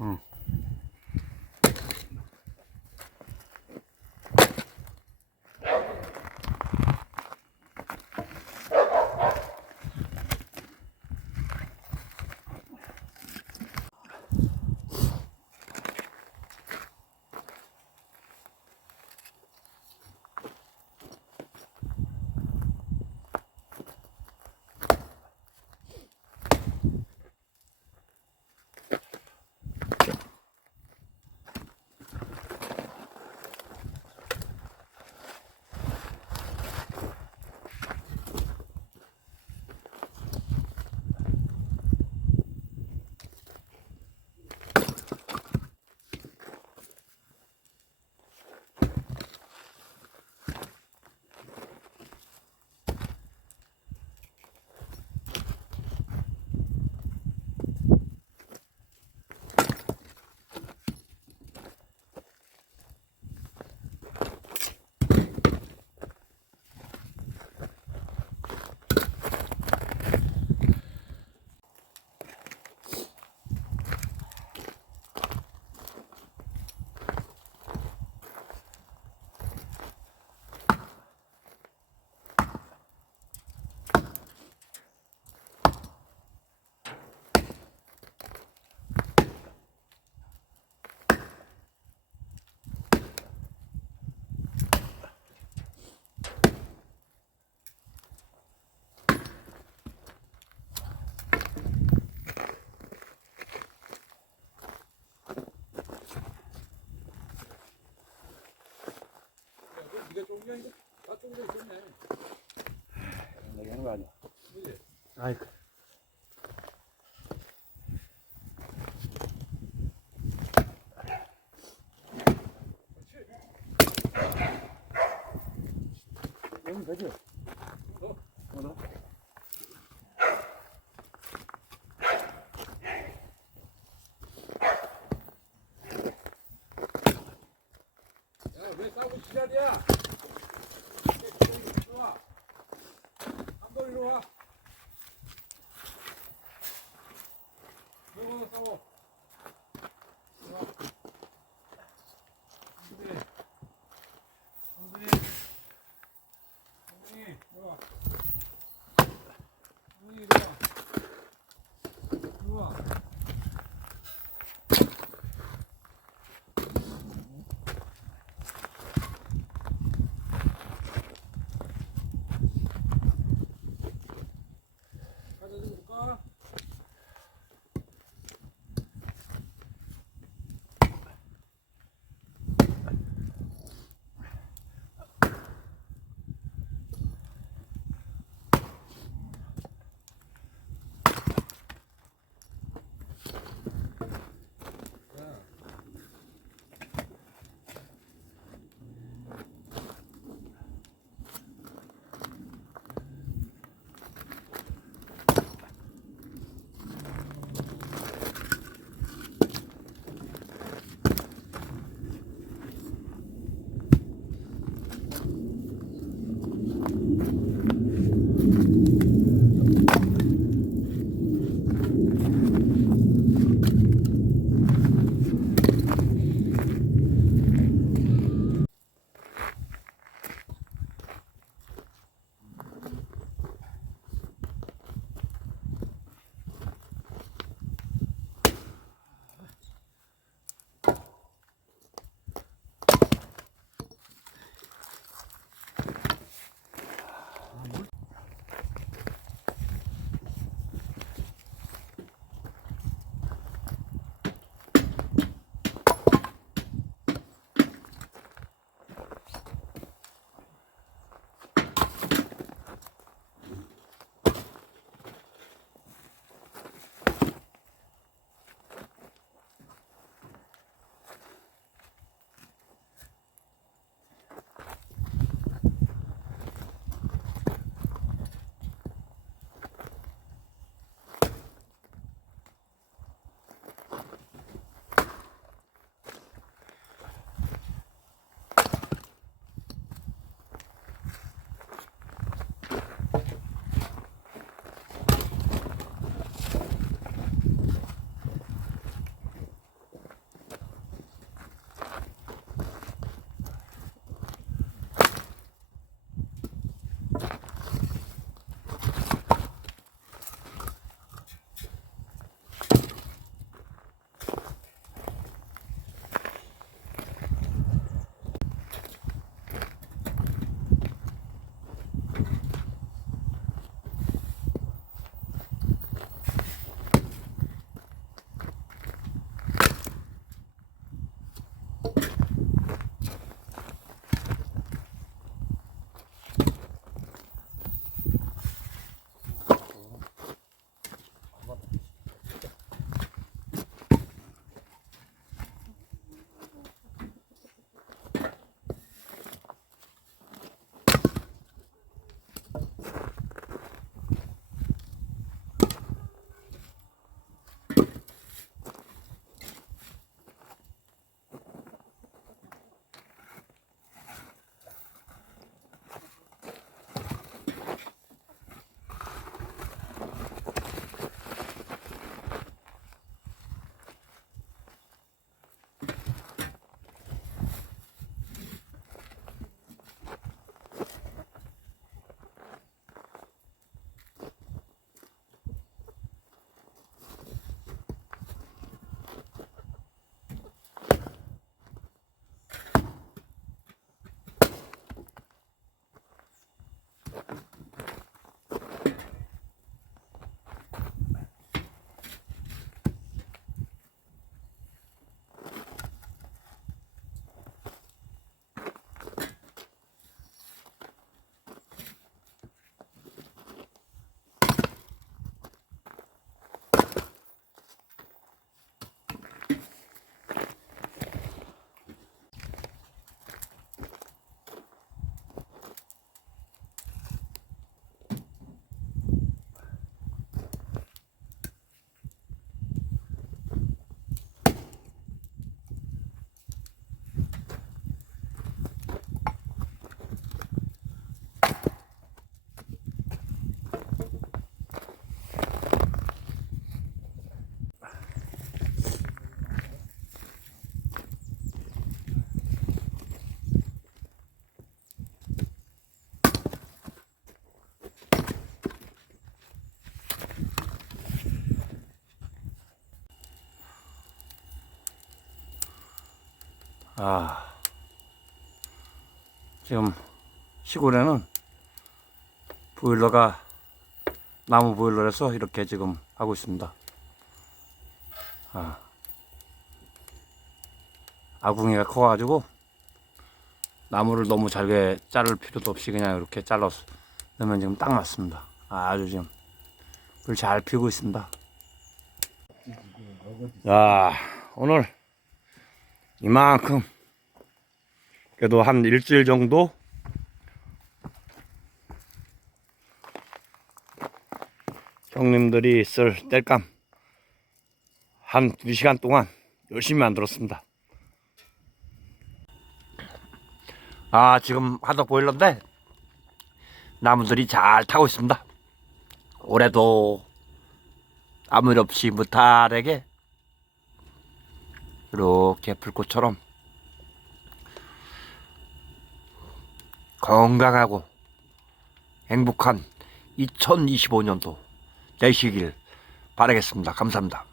응. 네가 쫑겨 이거 다 쫑겨 있었네. 내가 하는 거 아니야. 그지? 아이고. 여기 가지. 너? 너? 야, 왜 싸우고 지랄이야? 이리 와. 한번 이리 와. 왜 거기서 싸워? 이리 와. 형들이. 형들이. 형들이, 이리 와. 형들이, 이리 와. 이리 와. 가자, 좀 볼까? 지금 시골에는 보일러가 나무 보일러라서 이렇게 지금 하고 있습니다. 아궁이가 커가지고 나무를 너무 잘게 자를 필요도 없이 그냥 이렇게 잘라서 넣으면 지금 딱 맞습니다. 아주 지금 불 잘 피우고 있습니다. 자, 오늘 이만큼 그래도 한 일주일 정도 형님들이 쓸 땔감 한 2시간 동안 열심히 만들었습니다. 지금 화덕 보일러인데 나무들이 잘 타고 있습니다. 올해도 아무 일 없이 무탈하게 이렇게 불꽃처럼 건강하고 행복한 2025년도 되시길 바라겠습니다. 감사합니다.